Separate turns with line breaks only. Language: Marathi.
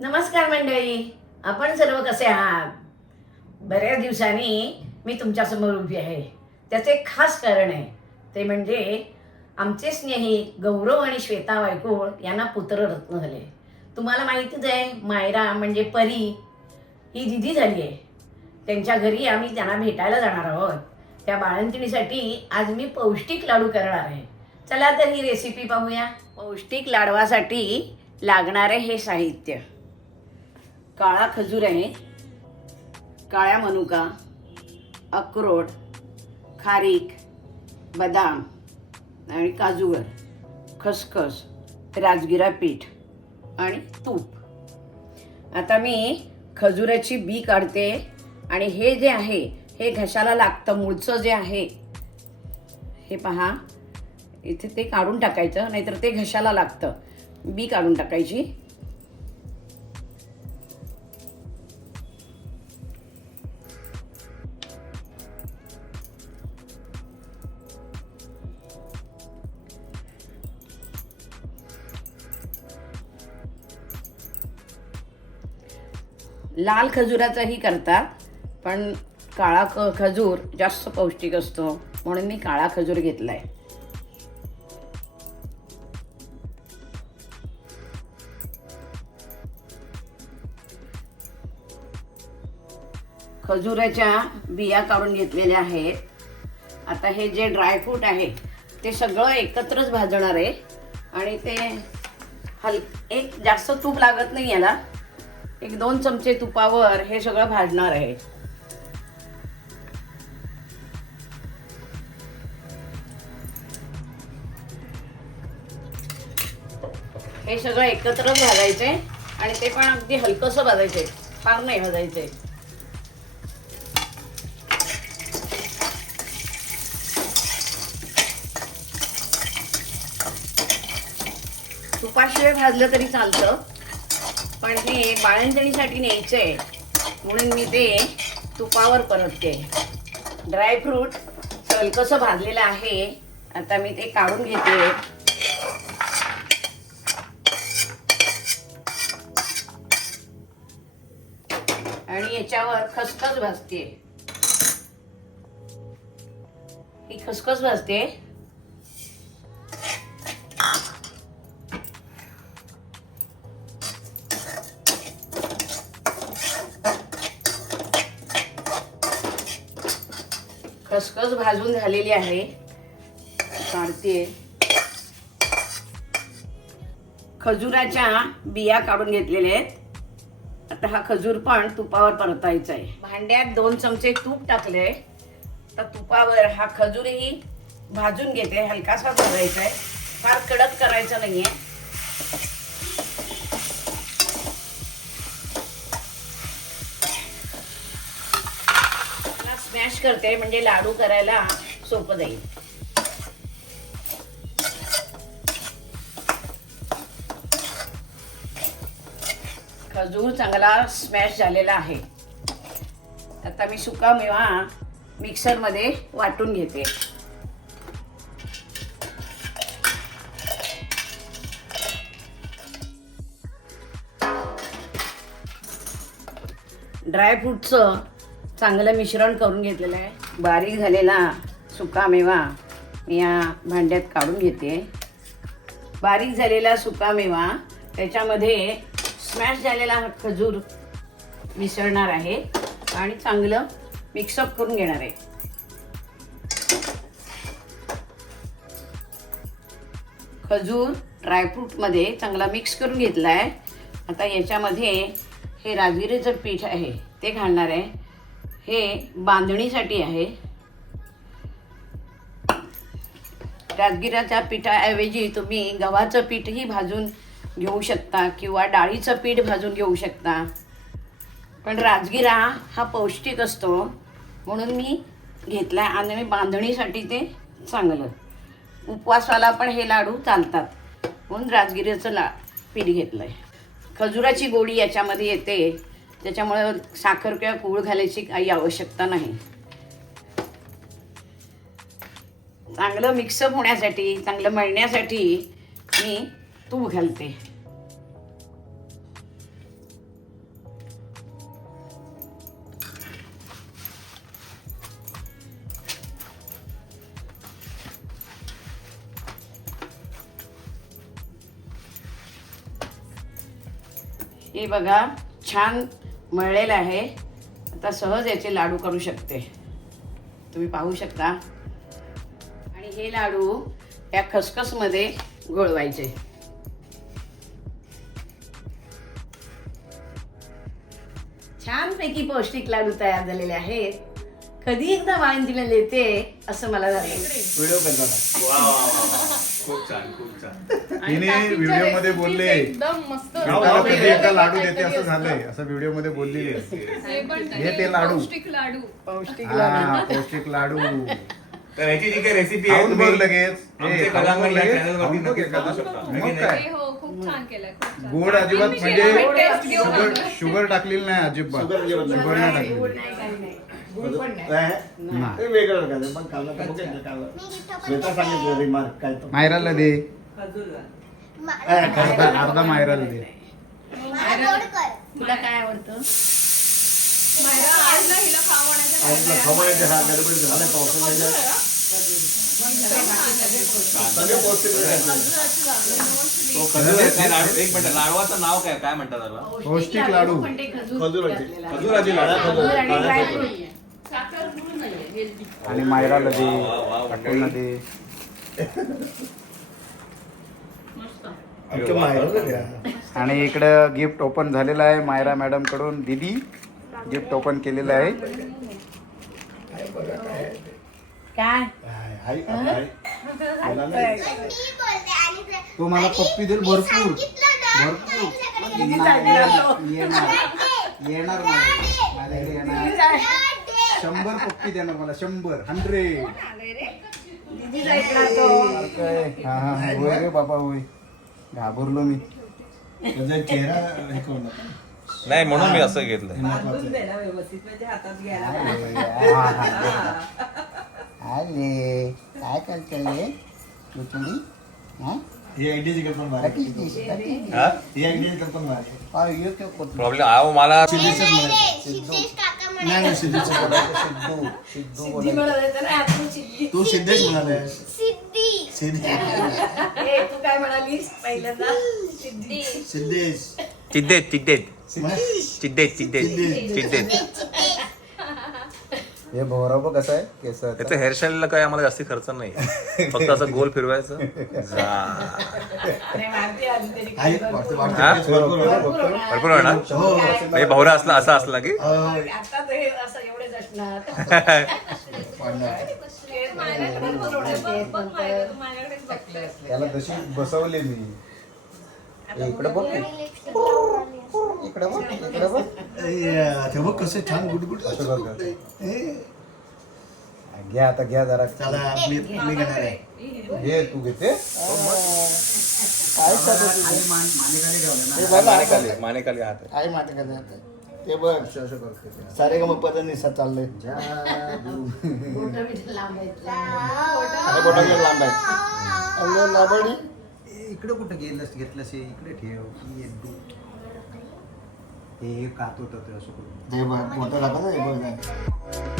नमस्कार मंडळी. आपण सर्व कसे आहात? बऱ्याच दिवसांनी मी तुमच्यासमोर उभी आहे. त्याचे खास कारण आहे. ते म्हणजे आमचे स्नेही गौरव आणि श्वेता वायकोळ यांना पुत्ररत्न झाले. तुम्हाला माहितीच आहे मायरा म्हणजे परी ही दिदी झाली आहे. त्यांच्या घरी आम्ही त्यांना भेटायला जाणार आहोत. त्या बाळंतिणीसाठी आज मी पौष्टिक लाडू करणार आहे. चला तर ही रेसिपी पाहूया. पौष्टिक लाडवासाठी लागणारे हे साहित्य. काळा खजूर आहे काळ्या मनुका अक्रोड खारीक बदाम आणि काजूवर खसखस राजगिरा पीठ आणि तूप. आता मी खजुराची बी काढते आणि हे जे आहे हे घशाला लागतं मूळचं जे आहे हे पहा. इथे ते काढून टाकायचं नाहीतर ते घशाला लागतं. बी काढून टाकायची. लाल खजुराचाही करतात पण काळा क खजूर जास्त पौष्टिक असतो म्हणून मी काळा खजूर घेतलाय. खजुराच्या बिया काढून घेतलेल्या आहेत. आता हे जे ड्रायफ्रूट आहे ते सगळं एकत्रच भाजणार आहे. आणि ते हल एक जास्त तूप लागत नाही याला. एक दोन चमचे तुपावर हे सगळं भाजणार आहे. हे सगळं एकत्र भाजायचे आणि ते पण अगदी हलकंसं भाजायचे. फार नाही भाजायचे. तुपाशिवाय भाजलं तरी चालतं. पण हे बाळंजणीसाठी न्यायचं आहे म्हणून मी ते तुपावर परतते. ड्रायफ्रूट सलकसं भाजलेलं आहे आता मी ते काढून घेते. आणि याच्यावर खसखस भाजते. ही खसखस भाजते. सहज भाजून झालेली आहे. काढते. खजुराच्या बिया काढून घेतलेल्या आहेत. आता हा खजूर पण तुपावर परतायचा आहे. भांड्यात दोन चमचे तूप टाकले तर तुपावर हा खजूरही भाजून घेते हलकासा भाजायचा आहे. फार कडक करायचं नाहीये. करते म्हणजे लाडू करायला सोपं जाईल. खजूर चांगला स्मॅश झालेला आहे. आता मी सुका मेवा मिक्सरमध्ये वाटून घेते. ड्रायफ्रूटचं चांगलं मिश्रण करून घेतलेलं आहे. बारीक झालेला सुका मेवा मी या भांड्यात काढून घेते. बारीक झालेला सुका मेवा त्याच्यामध्ये स्मॅश झालेला हा खजूर मिसळणार आहे आणि चांगलं मिक्सअप करून घेणार आहे. खजूर ड्रायफ्रूटमध्ये चांगला मिक्स करून घेतला आहे आता याच्यामध्ये हे राजगिरीचं पीठ आहे ते घालणार आहे. हे बांधणीसाठी आहे. राजगिराच्या पिठाऐवजी तुम्ही गव्हाचं पीठही भाजून घेऊ शकता किंवा डाळीचं पीठ भाजून घेऊ शकता. पण राजगिरा हा पौष्टिक असतो म्हणून मी घेतला आणि मी बांधणीसाठी ते चांगलं. उपवासाला पण हे लाडू चालतात म्हणून राजगिराचं ला पीठ घेतलं आहे खजुराची गोडी याच्यामध्ये येते. त्याच्यामुळे साखर किंवा गूळ घालायची काही आवश्यकता नाही. चांगलं मिक्सअप होण्यासाठी चांगलं मळण्यासाठी मी तूप घालते. हे बघा छान मळलेलं आहे. आता सहज याचे लाडू करू शकते. तुम्ही पाहू शकता. आणि हे लाडू या खसखसमध्ये घोळवायचे. छानपैकी पौष्टिक लाडू तयार झालेले आहेत. कधी एकदा वाळंतीला येते असं मला झालं
व्हिडिओ.
खूप छान खूप छान.
तिने व्हिडिओमध्ये बोलले
एकदम मस्त
एकाला कधी एकदा लाडू देते असं झालंय असं व्हिडिओमध्ये बोललेली आहे.
हे पण
हे ते लाडू.
पौष्टिक लाडू
पौष्टिक
हा पौष्टिक लाडू
तर याची जी काही रेसिपी आहे
खाऊन बघ
तुम्ही
लगेच
आमचे
ए, खाऊन
कलाकार
बघ
या
लगेच.
channel वरती
खाऊन बघ
नक्कीच
एखादा.
बघू शकता.
मग
है की
काय
हे हो खूप छान केलंय खूप छान.
गोड अजिबात
आम्ही
म्हणजे शुगर टाकलेली नाही अजिबात
शुगर अजिबात नाही.
शुगर नाही
नाही, गोड
टाकलेली
नाही, काही नाही. गुळ पण नाही.
काय?
नाही.
ते वेगळं काय पण खाल्लं तर बघेल ना खाल्लं. श्वेता सांगितलं रिमार्क काय तो
मायराला दे? अर्धा अर्धा मायराला दे
तुला काय आवडतं
मायरा,
हा गडबड झाला आहे.
ते लाडू एक मिनिट लाडवाचं नाव काय काय म्हणतात त्याला
पौष्टिक लाडू.
पण ते खजूर
खजुराचे.
घातलेलं आहे.
खजुराचे लाडू.
काळा खजूर,
खजूर आणि
काळा
ड्राय
खजूर.
फ्रूट.
आणि मायराला दे
वा, वा, वा,
पप्पूला दे
आमच्या माहेराला द्या.
आणि इकडं गिफ्ट ओपन झालेलं आहे मायरा मॅडमकडून. दिदी गिफ्ट ओपन केलेलं आहे.
काय बघा काय
काय?
काय, हाय, हाय. बोला ना.
तो मला पप्पी देईल भरपूर. भरपूर. नाही, येणार येणार माझ्याकडे. माझ्याकडे येणार शंभर पप्पी देणार मला शंभर. हंड्रेड
दीदीचा ऐकला तो
काय हा हा होय रे बाबा होय घाबरलो मी
त्याचा चेहरा हे करू नका.
नाही म्हणून मी असं घेतलंय
हे महत्वाचं.
आले काय करते
ही आयडीची कल्पना भारी.
हा
ही.
प्रॉब्लेम आहो मला
नाही नाही, सिद्धीचं बोला.
सिद्धी म्हणत होते ना आपण सिद्धी.
तू सिद्धेश म्हणाले. सिद्धी.
ए, तू काय म्हणालीस पहिल्यांदा? सिद्धी.
सिद्धेश.
चिद्देत चिद्देत चिद्देत. चिद्देत
हे भोवरा बघ कसं आहे केस
त्याचं हेअरस्टाईलला काय आम्हाला जास्ती खर्च नाही. फक्त असं गोल फिरवायचं. जा.
आहे, वाटतं
हा?
होणार. हो.
म्हणजे भावरा असला असा असला की?
आता तर हे असं एवढेच असणार.
त्याला तशी बसवले मी. हे इकडे बघ इकडे बघ इकडे बघ.
ते बघ कसं छान गुडगुड
असं बघ. घ्या आता घ्या जरा.
चला मी मी घेणार आहे.
घे तू घेते. काय
हात आहे.
आहे माटे करणार ते बघ. सारे का मग पद निसा चाललंय.
लांब
किती लांब आहे. लाबडी
इकडे कुठं गेलंस घेतलंस हे? इकडे ठेव. ये दू. हे कात होतं ते असं करून.
बघ मोठं हे बघ.